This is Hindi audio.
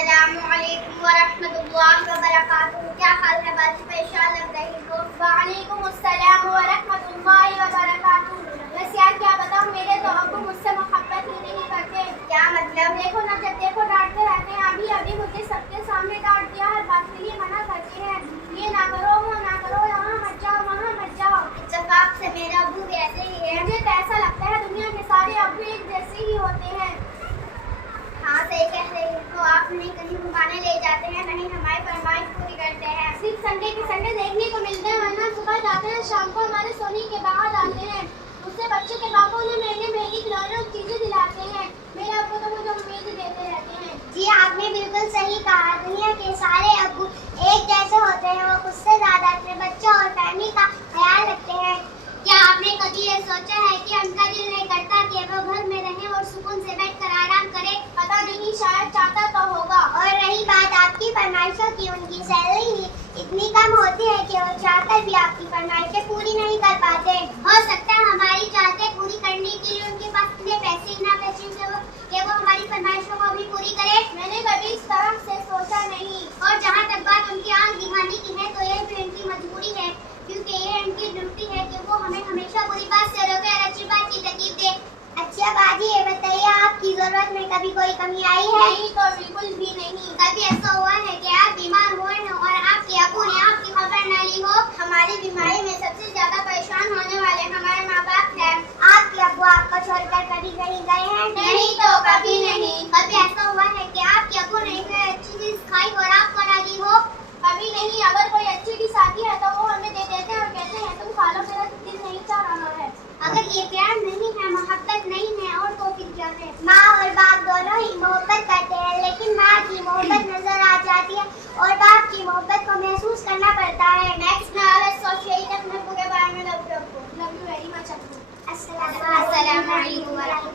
अस्सलामुअलैकुम वरहमतुल्लाहि वबरकातुहू। क्या हाल है बाजी, परेशान लग रही हो? वालेकुम अस्सलाम वरहमतुल्लाहि वबरकातुहू। बस यार क्या बताऊं, मेरे तो अब्बू मुझसे मोहब्बत ही नहीं करते। क्या मतलब? देखो ना, जब देखो डांटते रहते हैं। अभी अभी मुझे सबके सामने डांट दिया, हर बात के लिए मना करते हैं। ये ना करो, वो ना करो, यहाँ मत जाओ, वहाँ मत जाओ। इत्तेफाक से मेरे अब्बू भी ऐसे ही है। मुझे तो ऐसा लगता है दुनिया के सारे अब्बू एक जैसे ही होते हैं। हाँ सही कह रही हो आप। नहीं कहीं घुमाने ले जाते हैं, नहीं हमारी फरमाइश पूरी करते हैं। सिर्फ संडे के संडे देखने को मिलते हैं, वरना सुबह जाते हैं, शाम को हमारे सोने के बाद आते हैं। उससे बच्चों के बापों उन्हें महंगे महंगी खिलौने और चीजें दिलाते हैं। मेरे अब्बू तो मुझे उम्मीद देते रहते हैं। जी आपने बिल्कुल सही कहा, दुनिया के सारे अब्बू एक जैसे होते हैं। वो खुद से ज्यादा अपने बच्चों और फैमिली का ख्याल रखते हैं। क्या आपने कभी ये सोचा है कि उनका दिल नहीं करता कि वो घर में रहें और सुकून से बैठकर आराम करें? पता नहीं, शायद चाहता तो होगा। और रही बात आपकी फरमाइशों की, उनकी सैलरी ही इतनी कम होती है कि वो चाहकर भी आपकी फरमाइशें पूरी नहीं कर पाते। हो सकता है हमारी चाहते पूरी करने के लिए उनके पास इतने पैसे ना बचे कि वो हमारी फरमाइशों को भी पूरी करे। मैंने कभी इस तरह से सोचा नहीं। और जहाँ तक बात उनकी आंख दिखाने की है, तो यह भी उनकी मजबूरी है, क्योंकि ये उनकी ड्यूटी है कि वो हमें हमेशा बुरी बात से रोके और अच्छी बात की तरकीब दे। अच्छा बाजी, ये बताइए आपकी जरूरत में कभी कोई कमी आई है? नहीं तो बिल्कुल भी नहीं। कभी ऐसा हुआ है कि आप बीमार हुए हैं और आपके अब्बू ने आपकी खबर न ली हो? हमारी बीमारी में सबसे ज्यादा परेशान होने वाले हमारे माँ बाप हैं। आपके अब्बू आपको छोड़कर कभी कहीं गए हैं? नहीं तो कभी नहीं। कभी ऐसा हुआ है कि आपके अब्बू ने कोई अच्छी चीज खाई और आपको न दी हो? कभी नहीं। अगर कोई अच्छी चीज आती है तो वो हमें दे देते हैं और कहते हैं तुम खा लो, मेरा दिल नहीं चाह रहा है। अगर ये प्यार नहीं है, मोहब्बत नहीं है, और तो फिर क्या है? माँ और बाप दोनों ही मोहब्बत करते हैं, लेकिन माँ की मोहब्बत नजर आ जाती है और बाप की मोहब्बत को महसूस करना पड़ता है। नेक्स्ट सोच यही तक मैं पूरे बारे में लव यू वेरी मच। अस्सलाम वालेकुम।